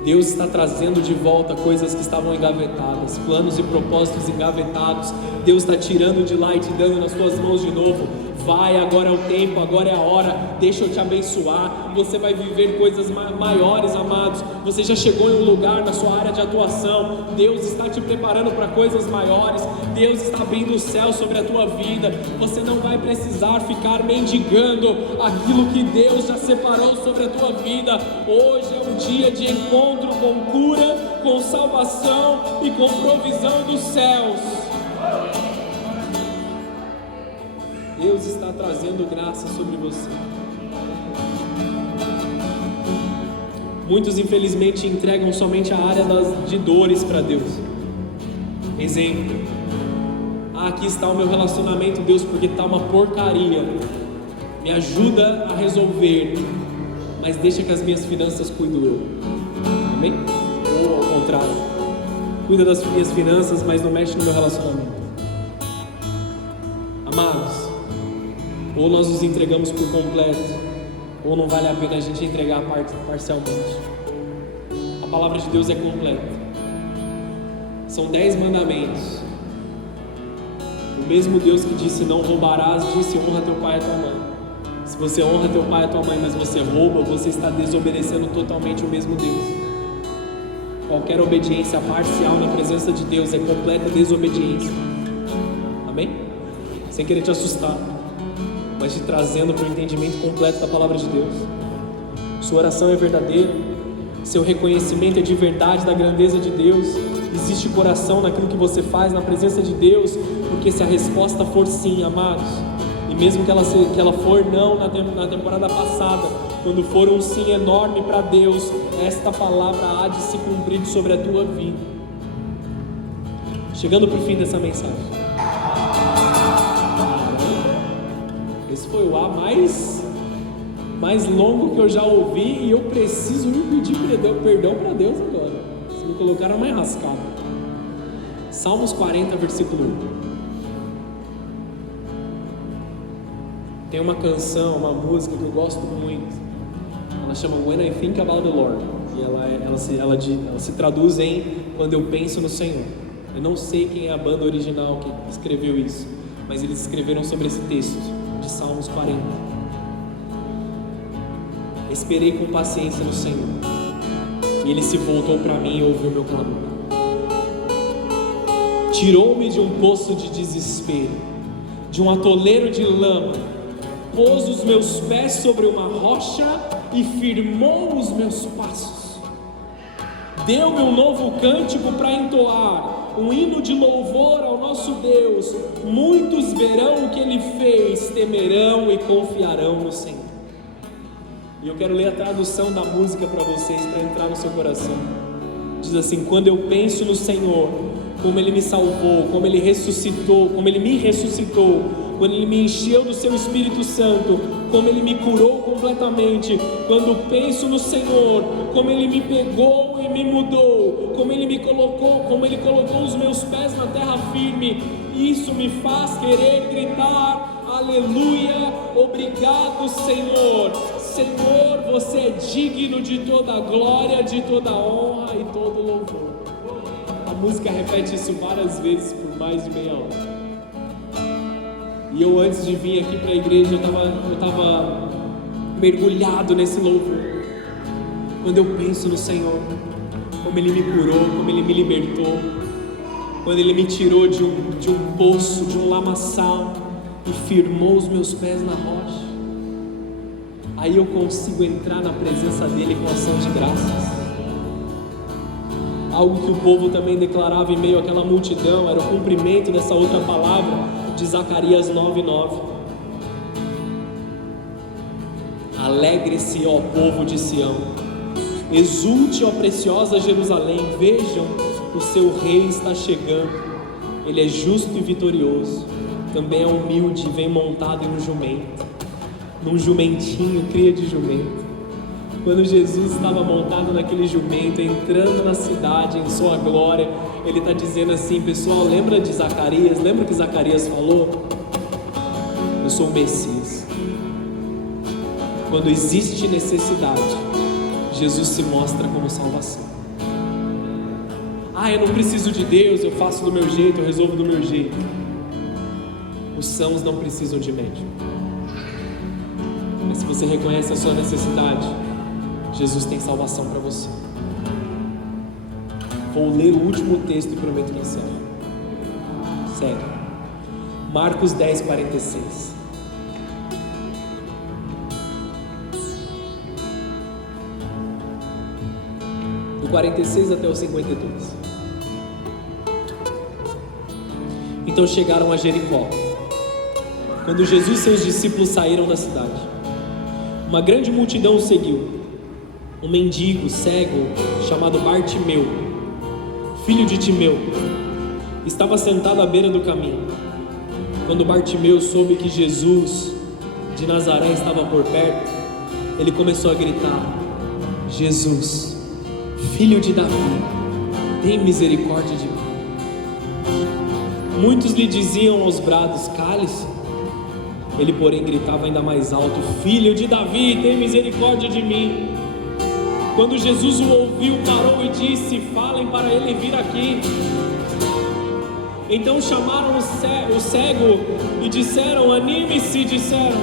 Deus está trazendo de volta coisas que estavam engavetadas, planos e propósitos engavetados. Deus está tirando de lá e te dando nas tuas mãos de novo. Vai, agora é o tempo, agora é a hora, deixa eu te abençoar. Você vai viver coisas maiores, amados. Você já chegou em um lugar na sua área de atuação. Deus está te preparando para coisas maiores. Deus está abrindo o céu sobre a tua vida. Você não vai precisar ficar mendigando aquilo que Deus já separou sobre a tua vida. Hoje é um dia de encontro com cura, com salvação e com provisão dos céus. Deus está trazendo graça sobre você. Muitos infelizmente entregam somente a área de dores para Deus. Exemplo: aqui está o meu relacionamento, Deus, porque está uma porcaria. Me ajuda a resolver, mas deixa que as minhas finanças cuido eu. Amém? Ou ao contrário, cuida das minhas finanças, mas não mexe no meu relacionamento. Amados, ou nós nos entregamos por completo, ou não vale a pena a gente entregar parcialmente. A palavra de Deus é completa. São 10 mandamentos. O mesmo Deus que disse não roubarás, disse honra teu pai e tua mãe. Se você honra teu pai e tua mãe, mas você rouba, você está desobedecendo totalmente o mesmo Deus. Qualquer obediência parcial na presença de Deus é completa desobediência. Amém? Sem querer te assustar, mas te trazendo para o entendimento completo da palavra de Deus. Sua oração é verdadeira, seu reconhecimento é de verdade da grandeza de Deus. Existe coração naquilo que você faz na presença de Deus, porque se a resposta for sim, amados, e mesmo que ela for não na temporada passada, quando for um sim enorme para Deus, esta palavra há de se cumprir sobre a tua vida. Chegando para o fim dessa mensagem, esse foi o A mais longo que eu já ouvi, e eu preciso me pedir perdão para Deus agora. Vocês me colocaram mais rascado. Salmos 40, versículo 1. Tem uma canção, uma música que eu gosto muito. Ela chama When I Think About the Lord. E ela se traduz em Quando eu penso no Senhor. Eu não sei quem é a banda original que escreveu isso, mas eles escreveram sobre esse texto de Salmos 40. Esperei com paciência no Senhor, E ele se voltou para mim e ouviu meu clamor. Tirou-me de um poço de desespero, de um atoleiro de lama, pôs os meus pés sobre uma rocha e firmou os meus passos. Deu-me um novo cântico para entoar, um hino de louvor ao nosso Deus. Muitos verão o que Ele fez, temerão e confiarão no Senhor. E eu quero ler a tradução da música para vocês, para entrar no seu coração. Diz assim: quando eu penso no Senhor, como Ele me salvou, como Ele ressuscitou, como Ele me ressuscitou, quando Ele me encheu do seu Espírito Santo, como Ele me curou completamente, quando penso no Senhor, como Ele me pegou e me mudou, como Ele colocou os meus pés na terra firme, isso me faz querer gritar: aleluia, obrigado Senhor. Senhor, você é digno de toda a glória, de toda a honra e todo o louvor. A música repete isso várias vezes por mais de meia hora. E eu, antes de vir aqui para a igreja, eu estava mergulhado nesse louvor. Quando eu penso no Senhor, como Ele me curou, como Ele me libertou, quando Ele me tirou de um poço, de um lamaçal e firmou os meus pés na rocha, aí eu consigo entrar na presença dEle com ação de graças. Algo que o povo também declarava em meio àquela multidão era o cumprimento dessa outra palavra de Zacarias 9:9. Alegre-se, ó povo de Sião, exulte, ó preciosa Jerusalém, vejam, o seu rei está chegando, ele é justo e vitorioso, também é humilde, vem montado em um jumento, num jumentinho, cria de jumento. Quando Jesus estava montado naquele jumento, entrando na cidade em sua glória, Ele está dizendo assim: pessoal, lembra de Zacarias? Lembra o que Zacarias falou? Eu sou o Messias. Quando existe necessidade, Jesus se mostra como salvação. Eu não preciso de Deus, eu faço do meu jeito, eu resolvo do meu jeito. Os sãos não precisam de médico. Mas se você reconhece a sua necessidade, Jesus tem salvação para você. Vou ler o último texto e prometo que encerro. Sério. Marcos 10:46. Do 46 até o 52. Então chegaram a Jericó. Quando Jesus e seus discípulos saíram da cidade, uma grande multidão o seguiu. Um mendigo cego chamado Bartimeu, filho de Timeu, estava sentado à beira do caminho. Quando Bartimeu soube que Jesus de Nazaré estava por perto, ele começou a gritar: Jesus, filho de Davi, tem misericórdia de mim. Muitos lhe diziam aos brados: cale-se. Ele, porém, gritava ainda mais alto: filho de Davi, tem misericórdia de mim. Quando Jesus o ouviu, parou e disse: falem para ele vir aqui. Então chamaram o cego e disseram: anime-se, disseram,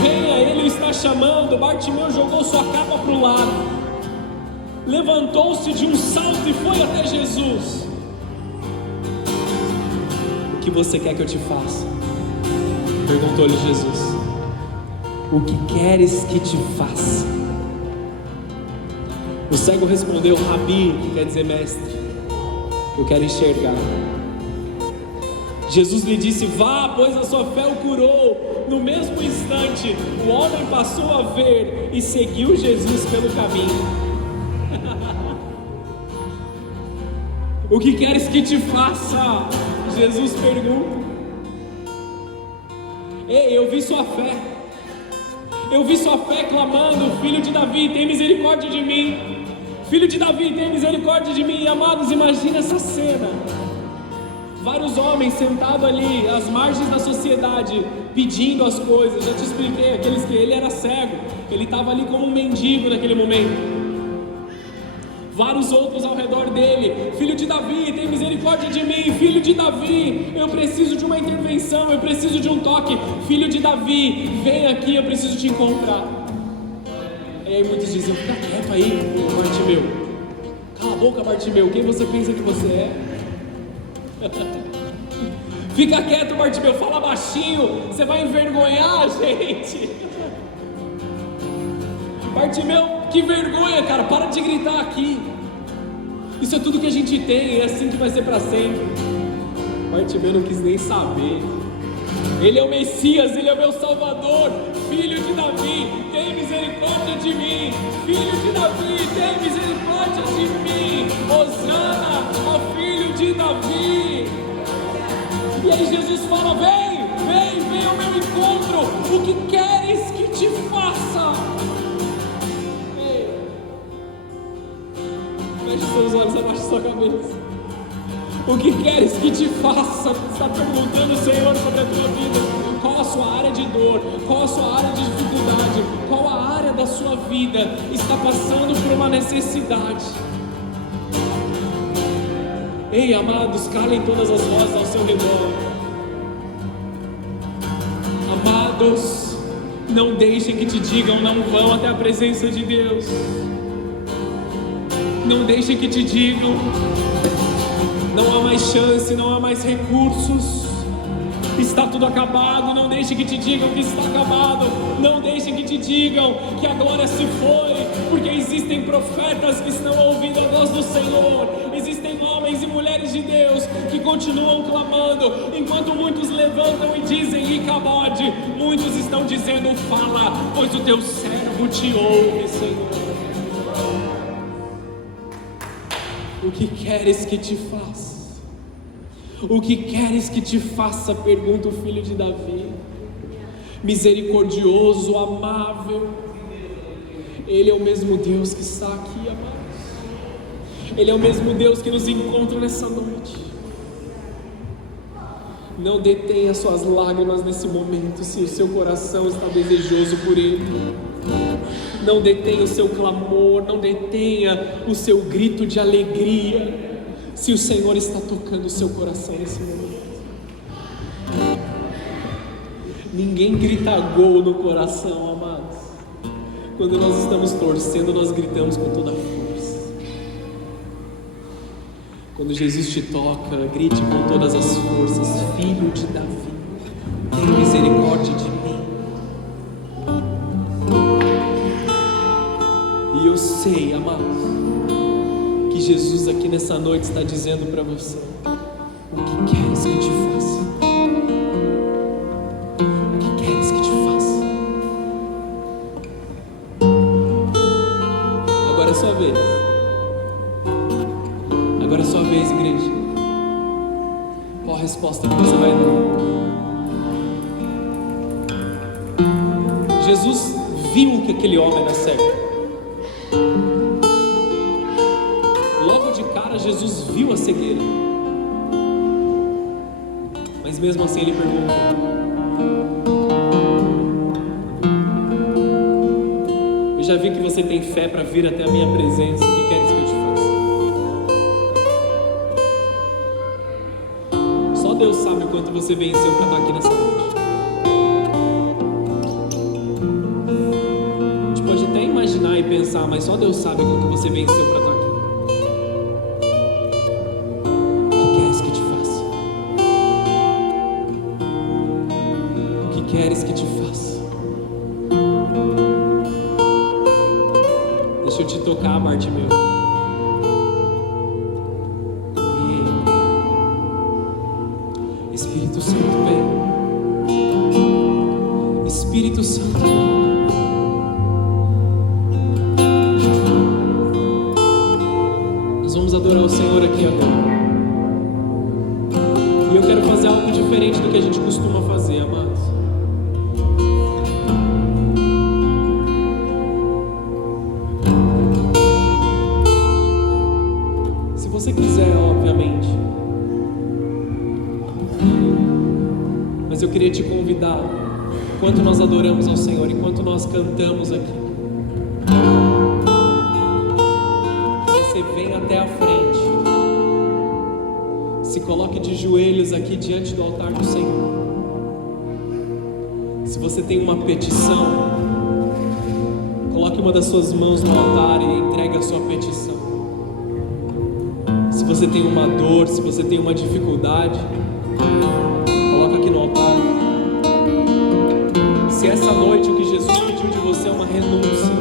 venha, ele o está chamando. Bartimeu jogou sua capa para o lado, levantou-se de um salto e foi até Jesus. O que você quer que eu te faça? Perguntou-lhe Jesus. O que queres que te faça? O cego respondeu: Rabi, que quer dizer mestre, eu quero enxergar. Jesus lhe disse: vá, pois a sua fé o curou. No mesmo instante, o homem passou a ver e seguiu Jesus pelo caminho. O que queres que te faça? Jesus pergunta. Ei, eu vi sua fé. Eu vi sua fé clamando: filho de Davi, tem misericórdia de mim. Filho de Davi, tem misericórdia de mim. Amados, imagina essa cena. Vários homens sentados ali às margens da sociedade, pedindo as coisas. Já te expliquei, aqueles que ele era cego, ele estava ali como um mendigo naquele momento. Vários outros ao redor dele: filho de Davi, tem misericórdia de mim. Filho de Davi, eu preciso de uma intervenção, eu preciso de um toque. Filho de Davi, vem aqui, eu preciso te encontrar. E aí muitos diziam: fica quieto aí, Bartimeu. Cala a boca, Bartimeu, quem você pensa que você é? Fica quieto, Bartimeu, fala baixinho, você vai envergonhar a gente. Bartimeu, que vergonha, cara, para de gritar aqui. Isso é tudo que a gente tem, é assim que vai ser para sempre. Bartimeu não quis nem saber. Ele é o Messias, ele é o meu Salvador. Filho de Davi, tem misericórdia de mim. Filho de Davi, tem misericórdia de mim. Hosana ao filho de Davi. E aí Jesus fala: vem ao meu encontro. O que queres que te faça? Feche seus olhos, abaixe sua cabeça. O que queres que te faça? Está perguntando o Senhor sobre a tua vida. Qual a sua área de dor? Qual a sua área de dificuldade? Qual a área da sua vida está passando por uma necessidade? Ei, amados, calem todas as vozes ao seu redor. Amados, não deixem que te digam não vão até a presença de Deus. Não deixem que te digam não há mais chance, não há mais recursos, está tudo acabado. Não deixem que te digam que está acabado. Não deixem que te digam que a glória se foi, porque existem profetas que estão ouvindo a voz do Senhor. Existem homens e mulheres de Deus que continuam clamando. Enquanto muitos levantam e dizem Icabode, muitos estão dizendo fala, pois o teu servo te ouve, Senhor. O que queres que te faça? O que queres que te faça? Pergunta o filho de Davi. Misericordioso, amável. Ele é o mesmo Deus que está aqui, amados. Ele é o mesmo Deus que nos encontra nessa noite. Não detenha suas lágrimas nesse momento, se o seu coração está desejoso por Ele. Não detenha o seu clamor, não detenha o seu grito de alegria, se o Senhor está tocando o seu coração nesse momento. Ninguém grita gol no coração, amados. Quando nós estamos torcendo, nós gritamos com toda a força. Quando Jesus te toca, grite com todas as forças: filho de Davi, tem misericórdia de mim. E eu sei, amados, que Jesus aqui nessa noite está dizendo para você: o que queres que te faça? O que queres que te faça? Agora é a sua vez. Agora é a sua vez, igreja. Qual a resposta que você vai dar? Jesus viu que aquele homem era cego. Logo de cara, Jesus viu a cegueira. Mas mesmo assim ele perguntou: eu já vi que você tem fé para vir até a minha presença. O que queres que eu te faça? Só Deus sabe o quanto você venceu para estar aqui nessa noite. A gente pode até imaginar e pensar, mas só Deus sabe o quanto você venceu para estar aqui. Queres que te faça? Deixa eu te tocar, Bartimeu. Espírito Santo, vem. Espírito Santo, nós vamos adorar o Senhor aqui agora. E eu quero fazer algo diferente do que a gente costuma fazer, amados. Se você quiser, obviamente. Mas eu queria te convidar, enquanto nós adoramos ao Senhor, enquanto nós cantamos aqui, você vem até a frente, se coloque de joelhos aqui diante do altar do Senhor. Se você tem uma petição, Coloque uma das suas mãos no altar e entregue a sua petição. Se você tem uma dor, se você tem uma dificuldade, coloca aqui no altar. Se essa noite o que Jesus pediu de você é uma renúncia,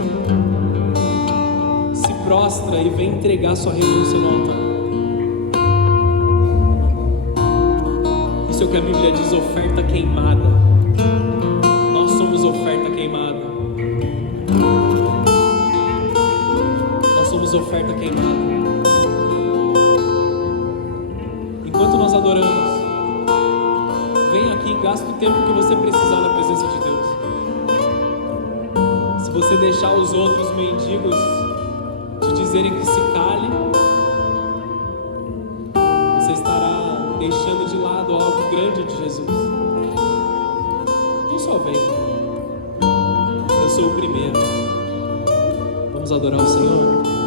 se prostra e vem entregar sua renúncia no altar. Isso é o que a Bíblia diz, oferta queimada. Nós somos oferta queimada. Nós somos oferta queimada. Enquanto nós adoramos, vem aqui e gasta o tempo que você precisar na presença de Deus. Se você deixar os outros mendigos te dizerem que se cale, você estará deixando de lado algo grande de Jesus. Então só vem. Eu sou o primeiro. Vamos adorar o Senhor.